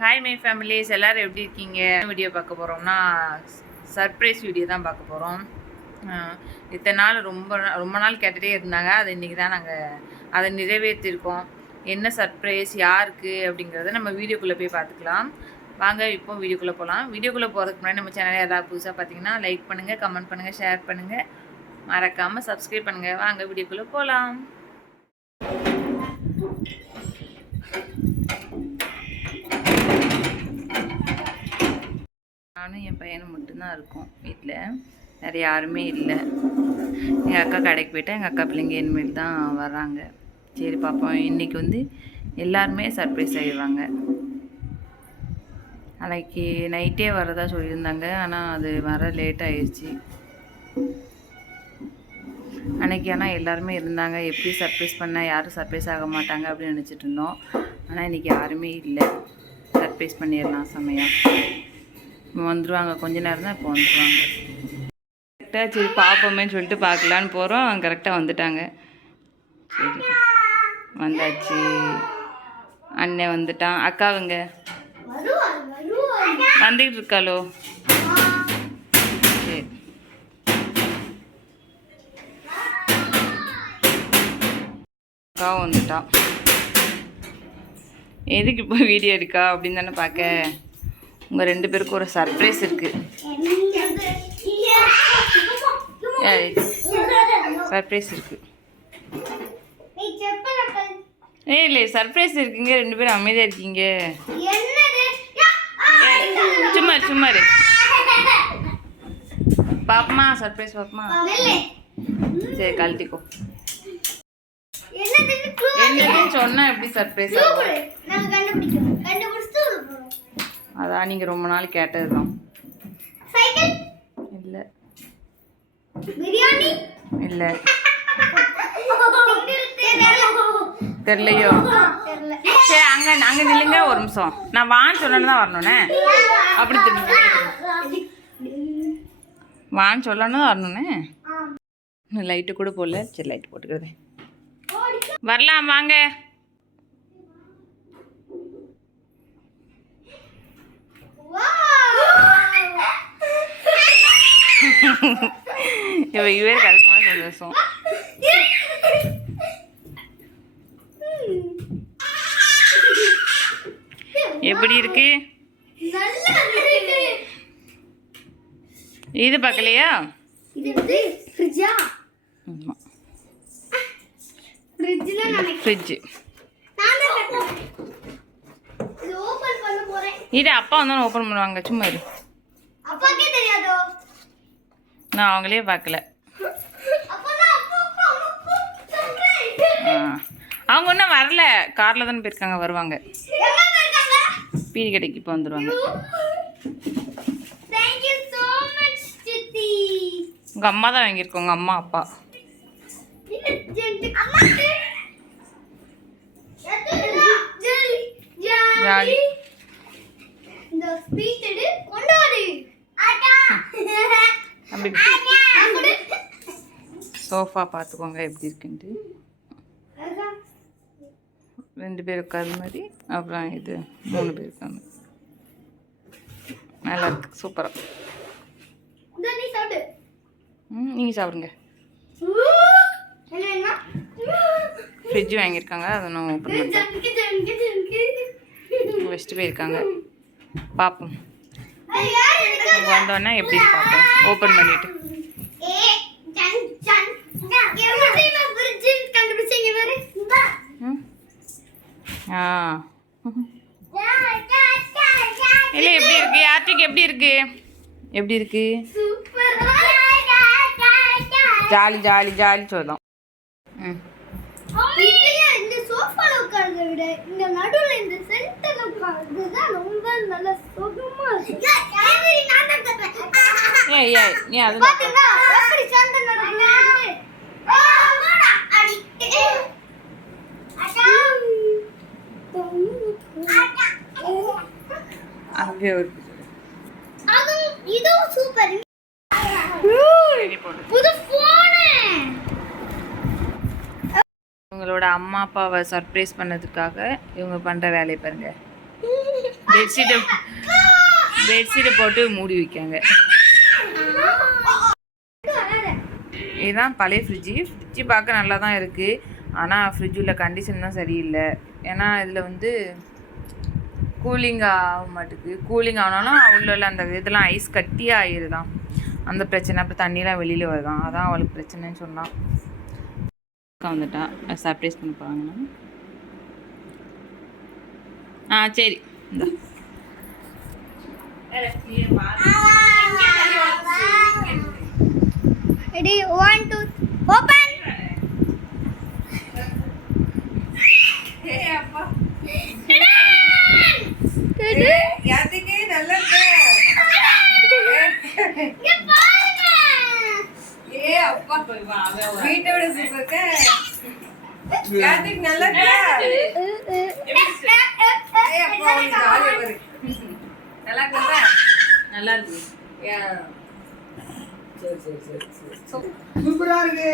Hi my families எல்லோரும் எப்படி இருக்கீங்க? வீடியோ பார்க்க போகிறோம்னா சர்ப்ரைஸ் வீடியோ தான் பார்க்க போகிறோம் இத்தனை நாள் ரொம்ப ரொம்ப நாள் கேட்டுகிட்டே இருந்தாங்க. அது இன்றைக்கி தான் நாங்கள் அதை நிறைவேற்றிருக்கோம். என்ன சர்ப்ரைஸ் யாருக்கு அப்படிங்கிறத நம்ம வீடியோக்குள்ளே போய் பார்த்துக்கலாம். வாங்க இப்போ வீடியோக்குள்ளே போகலாம் வீடியோக்குள்ளே போகிறதுக்கு முன்னாடி நம்ம சேனலை ஏதாவது புதுசாக பார்த்தீங்கன்னா லைக் பண்ணுங்கள் கமெண்ட் பண்ணுங்கள் ஷேர் பண்ணுங்கள் மறக்காமல் சப்ஸ்கிரைப் பண்ணுங்கள் வாங்க வீடியோக்குள்ளே போகலாம் நானும் என் பையனும் மட்டும்தான் இருக்கோம் வீட்டில் வேறு யாருமே இல்லை. எங்கள் அக்கா கடைக்கு போயிட்டா எங்கள் அக்கா பிள்ளைங்க இனிமேல் தான் வர்றாங்க. சரி பார்ப்போம் இன்றைக்கி வந்து எல்லாருமே சர்ப்ரைஸ் ஆகிடுவாங்க நாளைக்கு நைட்டே வரதா சொல்லியிருந்தாங்க. ஆனால் அது வர லேட் ஆயிடுச்சு. அன்னைக்கு ஆனால் எல்லாருமே இருந்தாங்க. எப்படி சர்ப்ரைஸ் பண்ணால் யாரும் சர்ப்ரைஸ் ஆக மாட்டாங்க அப்படின்னு நினச்சிட்டு இருந்தோம். ஆனால் இன்றைக்கி யாருமே இல்லை. சர்ப்ரைஸ் பண்ணிடலாம் செம்மையாக வந்துடுவாங்க கொஞ்ச நேரம் தான் இப்போ வந்துடுவாங்க கரெக்டாக சரி பார்ப்போமேன்னு சொல்லிட்டு பார்க்கலான்னு போகிறோம் கரெக்டாக வந்துட்டாங்க. சரி. வந்தாச்சு. அண்ணன் வந்துட்டான். அக்காவுங்க வந்துக்கிட்டு இருக்காளோ? சரி. அக்காவும் வந்துட்டான். எதுக்கு இப்போ வீடியோ இருக்கா அப்படின்னு தானே பார்க்க உங்கள் ரெண்டு பேருக்கும் ஒரு சர்ப்ரைஸ் இருக்குது சர்ப்ரைஸ் இருக்குது ஏய் இல்லை சர்ப்ரைஸ் இருக்குங்க. ரெண்டு பேரும் அமைதியாக இருக்கீங்க. சும்மா சும்மா பாப்பமா சர்ப்ரைஸ் பாப்பமா. சரி கழட்டிக்கோ. என்னதுன்னு சொன்னா எப்படி சர்ப்ரைஸ் அதான் நீங்கள் ரொம்ப நாள் கேட்டது தான் இல்லை. பிரியாணி. இல்லை. தெரிலையோ தெரியல. சரி அங்கே அங்கே நில்லுங்க ஒரு நிமிஷம். நான் வான்னு சொன்னேன்னு தான் வரணுண்ணே அப்படி திரும்பி வான்னு சொல்லணும் தான் வரணுண்ணே லைட்டு கூட போடல. சரி லைட்டு போட்டுக்கிறதே. வரலாம் வாங்க. இவ இவே கரெக்டான சந்தோஷம் எப்படி இருக்கு இது பார்க்கலையா ஃப்ரிட்ஜா ஆமாம் ஃப்ரிட்ஜ்ல நான் ஃப்ரிட்ஜு நான் தான் கட்டணும். இது ஓபன் பண்ண இது அப்பா வந்தாலும் ஓப்பன் பண்ணுவாங்க. சும்மா இரு. அப்பாக்கே தெரியாதோ? நான் அவங்களே பார்க்கல. அவங்க இன்னும் வரல. காரில் தானே போயிருக்காங்க வருவாங்க. பீடி கடைக்கு இப்போ வந்துடுவாங்க Thank you so much சித்தி. உங்கள் அம்மா தான் வாங்கியிருக்கோம் உங்கள் அம்மா அப்பா. ஜாலி. கொண்டாடு. அப்படி சோஃபா பார்த்துக்கோங்க எப்படி இருக்குன்ட்டு. ரெண்டு பேர் உட்கார மாதிரி அப்புறம் இது மூணு பேர் உட்காந்து நல்லா இருக்கு சூப்பராக ம் நீங்கள் சாப்பிடுங்க. ஃப்ரிட்ஜ் வாங்கியிருக்காங்க அதை நான் ஓப்பன் பண்ணுறேன் வச்சுட்டு போயிருக்காங்க. பார்ப்போம் வந்தோடனே எப்படின்னு பார்ப்போம் ஓப்பன் எப்படி ம். ஆ. இல்லை எப்படி இருக்கு? யார்த்திக்கு எப்படி இருக்கு? எப்படி இருக்கு? ஜாலி ஜாலி ஜாலி சொல்லலாம் ம். இந்த சோஃபால உட்கார்றத விட இந்த நடுவுல இந்த சென்டர்ல உட்கார்றது தான் ரொம்ப நல்ல சுகமா இருக்கு. நான் தான் தப்பேன் ஏய் ஏய் நீ அது பாத்தீங்களா? எப்படி சண்டை நடக்குது? ஆ, வாடா, அடி. அடா. அங்கே ஒரு அதுவும் இதுவும் சூப்பர் ரெடி போடு புது போனு இவங்களோட அம்மா அப்பாவை சர்ப்ரைஸ் பண்ணதுக்காக இவங்க பண்ணுற வேலையை பாருங்க. பெட்ஷீட்டை பெட்ஷீட்டை போட்டு மூடி வைக்காங்க. இதுதான் பழைய ஃப்ரிட்ஜு ஃப்ரிட்ஜு பார்க்க நல்லா தான் இருக்குது ஆனால் ஃப்ரிட்ஜ் உள்ள கண்டிஷன் தான் சரியில்லை. ஏன்னா இதில் வந்து கூலிங் ஆக மாட்டுக்கு. கூலிங் ஆனாலும் உள்ள உள்ள அந்த இதெல்லாம் ஐஸ் கட்டியாக ஆயிருதான். அந்த பிரச்சனை. அப்புறம் தண்ணியெலாம் வெளியில் வருதான். அதான் அவளுக்கு பிரச்சனைன்னு சொன்னான். அக்கா வந்துட்டா. சர்ப்ரைஸ் பண்ண போகிறாங்கண்ணா ஆ சரி. ரெடி ஒன் டூ ஓபன் யாத்திக்கு நல்லா இருக்க ஏ அப்பா வீட்டோட யாத்திக்கு நல்லா இருக்க ஏ அப்பா உனக்கு ஜாலியா வரு நல்லா இருக்கா நல்லா இருக்கு. சரி சரி சரி சரி. சூப்பரா இருக்கு.